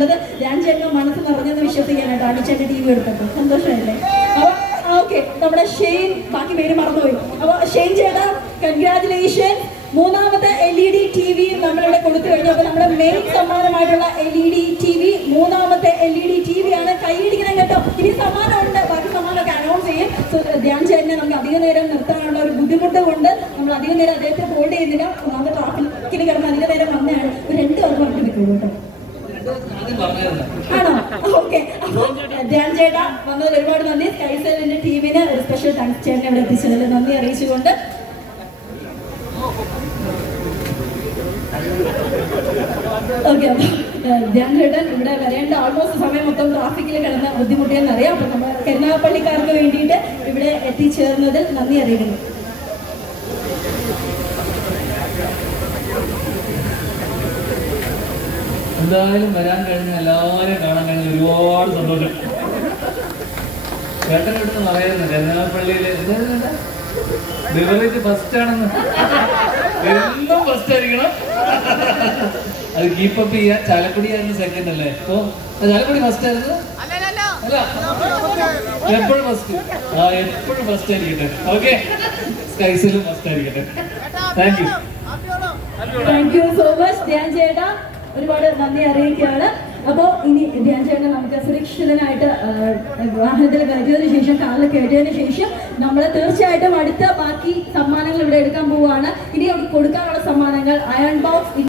കണ്ടത് ഞാൻ ചേട്ടൻ മനസ്സ് നിറഞ്ഞെന്ന് വിശ്വസിക്കാനായിട്ട് അടിച്ചേട്ടൻ ടി വി എടുത്തപ്പോൾ. സന്തോഷമല്ലേ അപ്പോൾ ഓക്കെ നമ്മുടെ ഷെയ്ൻ ബാക്കി പേര് മറന്നുപോയി. അപ്പോൾ ഷെയ്ൻ ചേട്ടാ കൺഗ്രാചുലേഷൻ മൂന്നാമത്തെ L E D T V നമ്മളിവിടെ കൊടുത്തു കഴിഞ്ഞു. അപ്പോൾ നമ്മുടെ main സമ്മാനമായിട്ടുള്ള L E D T V മൂന്നാമത്തെ L E D T V ആണ് കൈയിടിക്കണം കേട്ടോ. ഇനി സമ്മാനമുണ്ട്. ബാക്കി സമ്മാനമൊക്കെ അനൗൺസ് ചെയ്യും. ധ്യാൻ ചേട്ടനെ നമുക്ക് അധിക നേരം നിർത്താനുള്ള ഒരു ബുദ്ധിമുട്ട് കൊണ്ട് നമ്മൾ അധിക നേരം അദ്ദേഹത്തെ ഹോൾഡ് ചെയ്യുന്നില്ല. ഒന്നാമത്തെ ട്രാഫിക്കിൽ കിടന്ന് അധിക നേരം വന്നതാണ്. ഒരു രണ്ട് പേർക്ക് പറഞ്ഞു നിൽക്കുള്ളൂ കേട്ടോ. ആണോ? ഓക്കെ. അപ്പൊ ധ്യാൻ ചേട്ടാ വന്നതിൽ ഒരുപാട് നന്ദി. സ്കൈസെല്ലിന്റെ ടീമിന് ഒരു സ്പെഷ്യൽ താങ്ക്സ് ചേട്ടനെ ഇവിടെ എത്തിച്ചതിൽ നന്ദി അറിയിച്ചുകൊണ്ട്. ഓക്കെ ധ്യാൻ ചേട്ടൻ ഇവിടെ വരേണ്ട ആൾമോസ്റ്റ് സമയം മൊത്തം ട്രാഫിക്കിൽ കിടന്ന് ബുദ്ധിമുട്ടിയെന്ന് അറിയാം അപ്പൊ നമ്മൾ കരുനാഗപ്പള്ളിക്കാർക്ക് വേണ്ടിയിട്ട് ഇവിടെ എത്തിച്ചേർന്നതിൽ നന്ദി അറിയിക്കുന്നു. എന്തായാലും വരാൻ കഴിഞ്ഞ എല്ലാവരെയും കാണാൻ കഴിഞ്ഞ ഒരുപാട് സന്തോഷം. ചേട്ടൻ ഇവിടുന്ന് പറയുന്നു കരുനാഗപ്പള്ളിയിൽ ബിവറേജ് ഫസ്റ്റ് ആണെന്ന്. എന്നും ഫസ്റ്റ് ആയിരിക്കണം. അത് കീപ്പപ്പ് ചെയ്യാൻ ചാലക്കുടി ആയിരുന്നു സെക്കൻഡ് അല്ലേ? ഇപ്പോ ചാലക്കുടി ഫസ്റ്റ് ആയിരുന്നു? അല്ല. എപ്പോഴും ഫസ്റ്റ് ആ എപ്പോഴും ഫസ്റ്റ് ആയിരിക്കട്ടെ. ഓക്കെ സ്കൈസിലും ഫസ്റ്റ് ആയിരിക്കട്ടെ. Thank you thank you so much Dhyan ചേട്ടാ. ഒരുപാട് നന്ദി അറിയിക്കുകയാണ്. അപ്പോൾ ഇനി ധ്യാൻ നമുക്ക് സുരക്ഷിതനായിട്ട് വാഹനത്തിൽ കയറ്റിയതിനു ശേഷം കാറിൽ കയറ്റിയതിനു ശേഷം നമ്മൾ തീർച്ചയായിട്ടും അടുത്ത ബാക്കി സമ്മാനങ്ങൾ ഇവിടെ എടുക്കാൻ പോവുകയാണ്. ഇനി കൊടുക്കാനുള്ള സമ്മാനങ്ങൾ അയൺ ബോക്സ്